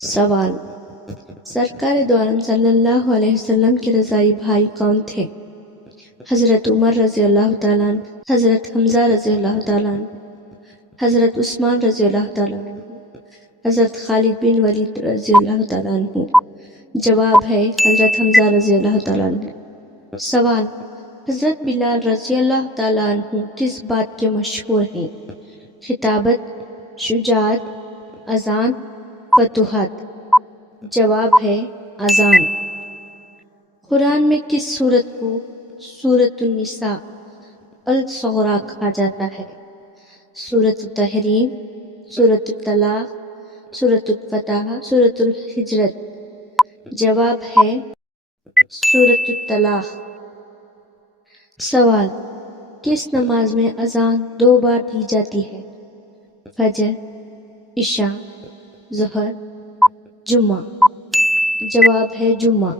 سوال: سرکار دو عالم صلی اللہ علیہ وسلم کے رضائی بھائی کون تھے؟ حضرت عمر رضی اللہ تعالیٰ عنہ، حضرت حمزہ رضی اللہ تعالیٰ عنہ، حضرت عثمان رضی اللہ تعالیٰ عنہ، حضرت خالد بن ولید رضی اللہ تعالیٰ عنہ۔ جواب ہے حضرت حمزہ رضی اللہ تعالیٰ عنہ۔ سوال: حضرت بلال رضی اللہ تعالیٰ عنہ کس بات کے مشہور ہیں؟ خطابت، شجاعت، اذان، فتوحات۔ جواب ہے اذان۔ قرآن میں کس سورت کو سورۃ النساء الصغریٰ کہا جاتا ہے؟ سورۃ التحریم، سورۃ الطلاق، سورۃ الفتح، سورۃ الحجرۃ۔ جواب ہے سورۃ الطلاق۔ سوال: کس نماز میں اذان 2 بار دی جاتی ہے؟ فجر، عشاء، ظہر، جمعہ۔ جواب ہے جمعہ۔